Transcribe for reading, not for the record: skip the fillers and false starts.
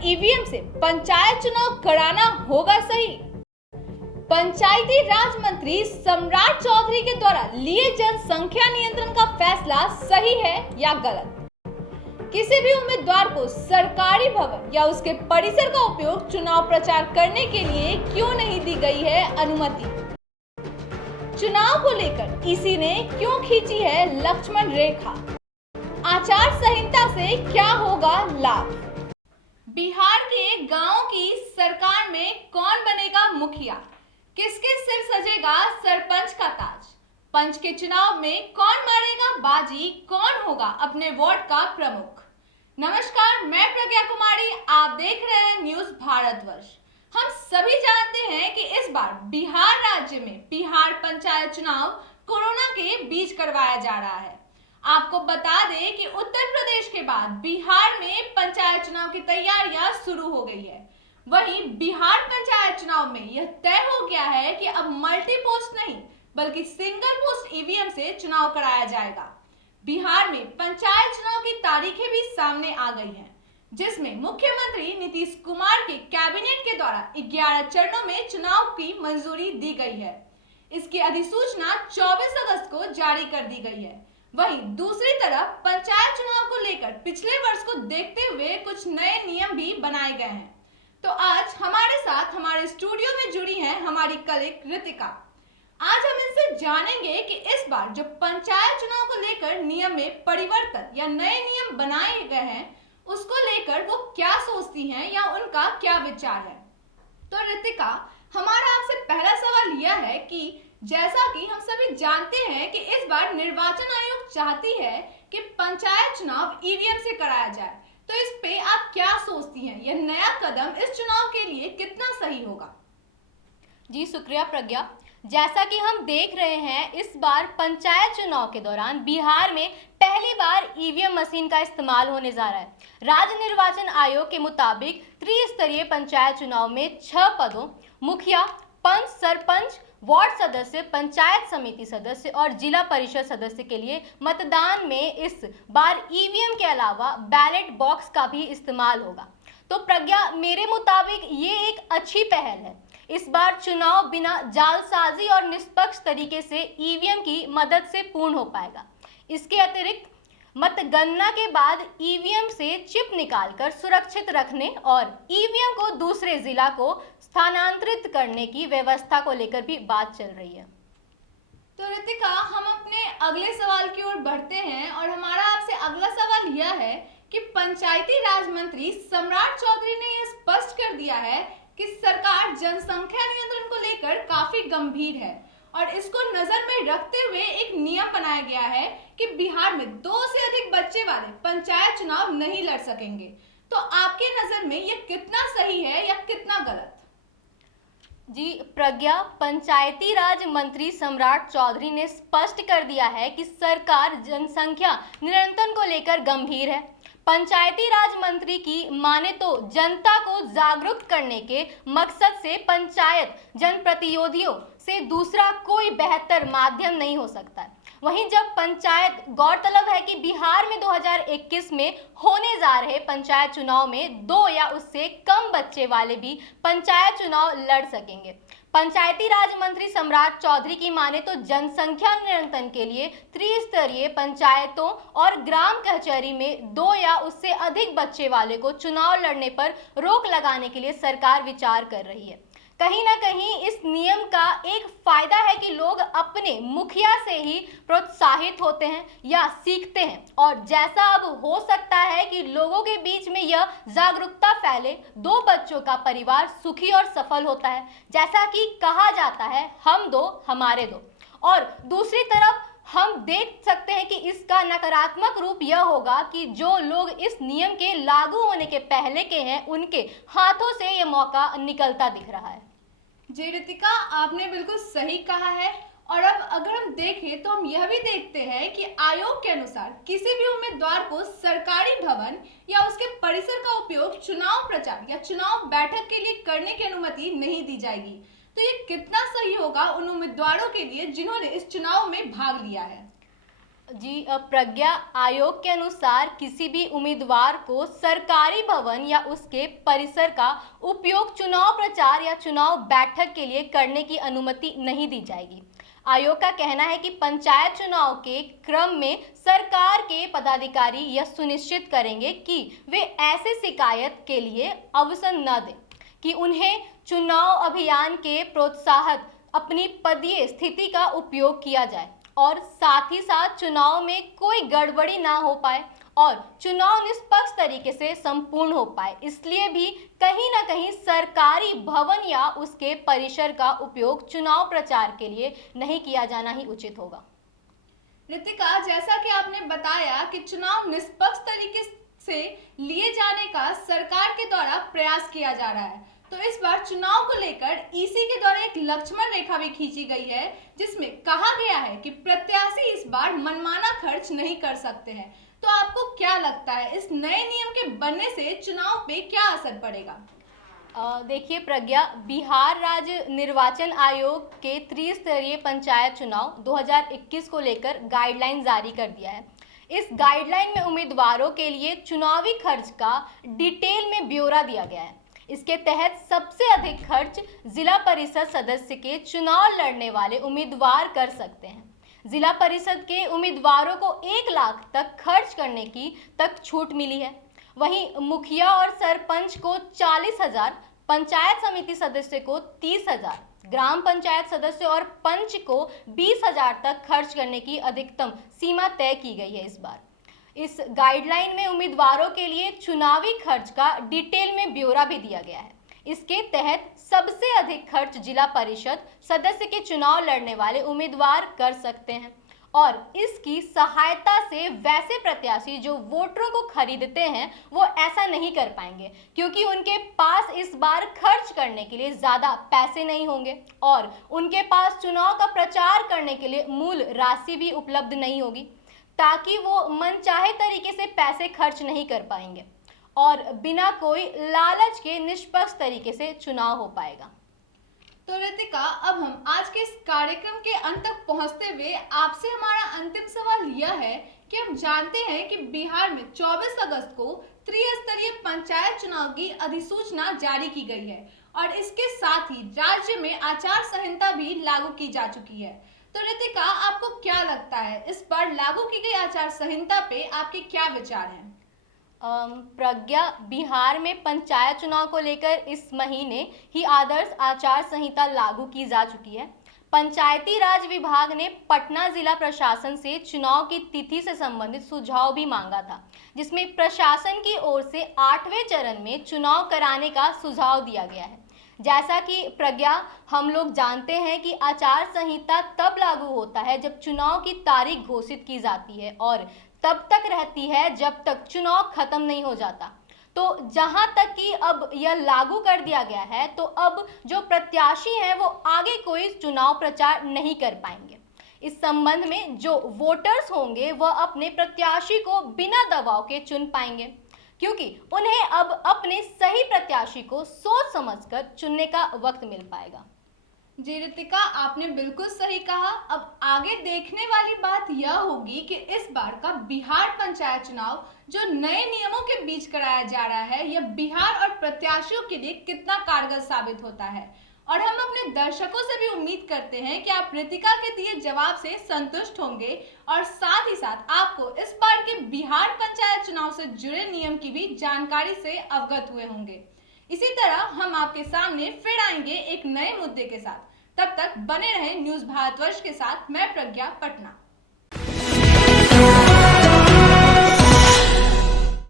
EVM से पंचायत चुनाव कराना होगा सही? पंचायती राज मंत्री सम्राट चौधरी के द्वारा लिए जनसंख्या नियंत्रण का फैसला सही है या गलत? किसी भी उम्मीदवार को सरकारी भवन या उसके परिसर का उपयोग चुनाव प्रचार करने के लिए क्यों नहीं दी गई है अनुमति? चुनाव को लेकर ईसी ने क्यों खींची है लक्ष्मण रेखा? आचार संहिता से क्या होगा लाभ? बिहार के गांवों की सरकार में कौन बनेगा मुखिया? किसके सिर सजेगा सरपंच का ताज? पंच के चुनाव में कौन मारेगा बाजी? कौन होगा अपने वार्ड का प्रमुख? नमस्कार, मैं प्रज्ञा कुमारी, आप देख रहे हैं न्यूज भारतवर्ष। हम सभी जानते हैं कि इस बार बिहार राज्य में बिहार पंचायत चुनाव कोरोना के बीच करवाया जा रहा है। आपको बता दें कि उत्तर प्रदेश के बाद बिहार में पंचायत चुनाव की तैयारियां शुरू हो गई है। वहीं बिहार पंचायत चुनाव में यह तय हो गया है कि अब मल्टी पोस्ट नहीं बल्कि सिंगल पोस्ट ईवीएम से चुनाव कराया जाएगा। बिहार में पंचायत चुनाव की तारीखें भी सामने आ गई हैं, जिसमें मुख्यमंत्री नीतीश कुमार के कैबिनेट के द्वारा 11 चरणों में चुनाव की मंजूरी दी गई है। इसकी अधिसूचना 24 अगस्त को जारी कर दी गई है। वहीं दूसरी तरफ पंचायत चुनाव को लेकर पिछले वर्ष को देखते हुए कुछ नए नियम भी बनाए गए हैं। तो आज हमारे साथ हमारे स्टूडियो में जुड़ी हैं हमारी कलीग ऋतिका। आज हम इनसे जानेंगे कि इस बार जो पंचायत चुनाव को लेकर नियम में परिवर्तन या नए नियम बनाए गए हैं उसको लेकर वो क्या सोचती हैं या उनका क्या विचार है। तो ऋतिका, हमारा आपसे पहला सवाल यह है कि जैसा कि हम सभी जानते हैं कि इस बार निर्वाचन आयोग चाहती है कि पंचायत चुनाव ईवीएम से कराया जाए, तो इस पे आप क्या सोचती हैं? यह नया कदम इस चुनाव के लिए कितना सही होगा? जी शुक्रिया प्रज्ञा। जैसा कि हम देख रहे हैं, इस बार पंचायत चुनाव के दौरान बिहार में पहली बार ईवीएम मशीन का इस्तेमाल होने जा रहा है। राज्य निर्वाचन आयोग के मुताबिक त्रिस्तरीय पंचायत चुनाव में 6 पदों मुखिया, पंच, सरपंच, वार्ड सदस्य, पंचायत समिति सदस्य और जिला परिषद सदस्य के लिए मतदान में इस बार ईवीएम के अलावा बैलेट बॉक्स का भी इस्तेमाल होगा। तो प्रज्ञा, मेरे मुताबिक ये एक अच्छी पहल है। इस बार चुनाव बिना जालसाजी और निष्पक्ष तरीके से ईवीएम की मदद से पूर्ण हो पाएगा। इसके अतिरिक्त मतगणना के बाद ईवीएम से चिप निकालकर सुरक्षित रखने और ईवीएम को दूसरे जिला को स्थानांतरित करने की व्यवस्था को लेकर भी बात चल रही है। तो ऋतिका, हम अपने अगले सवाल की ओर बढ़ते हैं और हमारा आपसे अगला सवाल यह है कि पंचायती राज मंत्री सम्राट चौधरी ने यह स्पष्ट कर दिया है कि सरकार जनसंख्या नियंत्रण को लेकर काफी गंभीर है और इसको नजर में रखते हुए एक नियम बनाया गया है कि बिहार में 2 से अधिक बच्चे वाले पंचायत चुनाव नहीं लड़ सकेंगे। तो आपके नजर में यह कितना सही है या कितना गलत? जी प्रज्ञा, पंचायती राज मंत्री सम्राट चौधरी ने स्पष्ट कर दिया है कि सरकार जनसंख्या नियंत्रण को लेकर गंभीर है। पंचायती राज मंत्री की माने तो जनता को जागरूक करने के मकसद से पंचायत जनप्रतिनिधियों से दूसरा कोई बेहतर माध्यम नहीं हो सकता है। वहीं जब पंचायत, गौरतलब है कि बिहार में 2021 में होने जा रहे पंचायत चुनाव में 2 या उससे कम बच्चे वाले भी पंचायत चुनाव लड़ सकेंगे। पंचायती राज मंत्री सम्राट चौधरी की माने तो जनसंख्या नियंत्रण के लिए त्रिस्तरीय पंचायतों और ग्राम कचहरी में 2 या उससे अधिक बच्चे वाले को चुनाव लड़ने पर रोक लगाने के लिए सरकार विचार कर रही है। कहीं ना कहीं इस नियम का एक फायदा है कि लोग अपने मुखिया से ही प्रोत्साहित होते हैं या सीखते हैं और जैसा अब हो सकता है कि लोगों के बीच में यह जागरूकता फैले, 2 बच्चों का परिवार सुखी और सफल होता है। जैसा कि कहा जाता है, हम दो हमारे दो। और दूसरी तरफ हम देख सकते हैं कि इसका नकारात्मक रूप यह होगा कि जो लोग इस नियम के लागू होने के पहले के हैं, उनके हाथों से यह मौका निकलता दिख रहा है। जी ऋतिका, आपने बिल्कुल सही कहा है। और अब अगर हम देखें तो हम यह भी देखते हैं कि आयोग के अनुसार किसी भी उम्मीदवार को सरकारी भवन या उसके परिसर का उपयोग चुनाव प्रचार या चुनाव बैठक के लिए करने की अनुमति नहीं दी जाएगी। तो ये कितना सही होगा उन उम्मीदवारों के लिए जिन्होंने इस चुनाव में भाग लिया है? जी प्रज्ञा, आयोग के अनुसार किसी भी उम्मीदवार को सरकारी भवन या उसके परिसर का उपयोग चुनाव प्रचार या चुनाव बैठक के लिए करने की अनुमति नहीं दी जाएगी। आयोग का कहना है कि पंचायत चुनाव के क्रम में सरकार के पदाधिकारी यह सुनिश्चित करेंगे कि वे ऐसे शिकायत के लिए अवसर न दें कि उन्हें चुनाव अभियान के प्रोत्साहन अपनी पदीय स्थिति का उपयोग किया जाए और साथ ही साथ चुनाव में कोई गड़बड़ी ना हो पाए और चुनाव निष्पक्ष तरीके से संपूर्ण हो पाए। इसलिए भी कहीं ना कहीं सरकारी भवन या उसके परिसर का उपयोग चुनाव प्रचार के लिए नहीं किया जाना ही उचित होगा। रितिका, जैसा कि आपने बताया कि चुनाव निष्पक्ष तरीके से लिए जाने का सरकार के द्वारा प्रयास किया जा रहा है, तो इस बार चुनाव को लेकर ईसी के द्वारा एक लक्ष्मण रेखा भी खींची गई है, जिसमें कहा गया है कि प्रत्याशी इस बार मनमाना खर्च नहीं कर सकते हैं। तो आपको क्या लगता है, इस नए नियम के बनने से चुनाव पे क्या असर पड़ेगा? देखिए प्रज्ञा, बिहार राज्य निर्वाचन आयोग के त्रिस्तरीय पंचायत चुनाव 2021 को लेकर गाइडलाइन जारी कर दिया है। इस गाइडलाइन में उम्मीदवारों के लिए चुनावी खर्च का डिटेल में ब्यौरा दिया गया है। इसके तहत सबसे अधिक खर्च जिला परिषद सदस्य के चुनाव लड़ने वाले उम्मीदवार कर सकते हैं। जिला परिषद के उम्मीदवारों को 1 लाख तक खर्च करने की तक छूट मिली है। वहीं मुखिया और सरपंच को 40,000, पंचायत समिति सदस्य को 30,000, ग्राम पंचायत सदस्य और पंच को 20,000 तक खर्च करने की अधिकतम सीमा तय की गई है। इस बार इस गाइडलाइन में उम्मीदवारों के लिए चुनावी खर्च का डिटेल में ब्यौरा भी दिया गया है। इसके तहत सबसे अधिक खर्च जिला परिषद सदस्य के चुनाव लड़ने वाले उम्मीदवार कर सकते हैं और इसकी सहायता से वैसे प्रत्याशी जो वोटरों को खरीदते हैं वो ऐसा नहीं कर पाएंगे, क्योंकि उनके पास इस बार खर्च करने के लिए ज़्यादा पैसे नहीं होंगे और उनके पास चुनाव का प्रचार करने के लिए मूल राशि भी उपलब्ध नहीं होगी, ताकि वो मनचाहे तरीके से पैसे खर्च नहीं कर पाएंगे और बिना कोई लालच के निष्पक्ष तरीके से चुनाव हो पाएगा। तो रितिका, अब हम आज के इस कार्यक्रम के अंत तक पहुंचते हुए आपसे हमारा अंतिम सवाल यह है कि हम जानते हैं कि बिहार में 24 अगस्त को त्रिस्तरीय पंचायत चुनाव की अधिसूचना जारी की गई है और इसके साथ ही राज्य में आचार संहिता भी लागू की जा चुकी है। तो रितिका, आपको क्या लगता है, इस बार लागू की गई आचार संहिता पे आपके क्या विचार हैं? प्रज्ञा, बिहार में पंचायत चुनाव को लेकर इस महीने ही आदर्श आचार संहिता लागू की जा चुकी है। पंचायती राज विभाग ने पटना जिला प्रशासन से चुनाव की तिथि से संबंधित सुझाव भी मांगा था, जिसमें प्रशासन की ओर से 8वें चरण में चुनाव कराने का सुझाव दिया गया है। जैसा कि प्रज्ञा, हम लोग जानते हैं कि आचार संहिता तब लागू होता है जब चुनाव की तारीख घोषित की जाती है और तब तक रहती है जब तक चुनाव खत्म नहीं हो जाता। तो जहां तक कि अब यह लागू कर दिया गया है, तो अब जो प्रत्याशी हैं वो आगे कोई चुनाव प्रचार नहीं कर पाएंगे। इस संबंध में जो वोटर्स होंगे वह अपने प्रत्याशी को बिना दबाव के चुन पाएंगे, क्योंकि उन्हें अब अपने सही प्रत्याशी को सोच समझकर चुनने का वक्त मिल पाएगा। जी रितिका, आपने बिल्कुल सही कहा। अब आगे देखने वाली बात यह होगी कि इस बार का बिहार पंचायत चुनाव जो नए नियमों के बीच कराया जा रहा है, यह बिहार और प्रत्याशियों के लिए कितना कारगर साबित होता है। और हम अपने दर्शकों से भी उम्मीद करते हैं कि आप रितिका के दिए जवाब से संतुष्ट होंगे और साथ ही साथ आपको इस बार के बिहार पंचायत चुनाव से जुड़े नियम की भी जानकारी से अवगत हुए होंगे। इसी तरह हम आपके सामने फिर आएंगे एक नए मुद्दे के साथ। तब तक बने रहें न्यूज़ भारतवर्ष के साथ। मैं प्रज्ञा, पटना।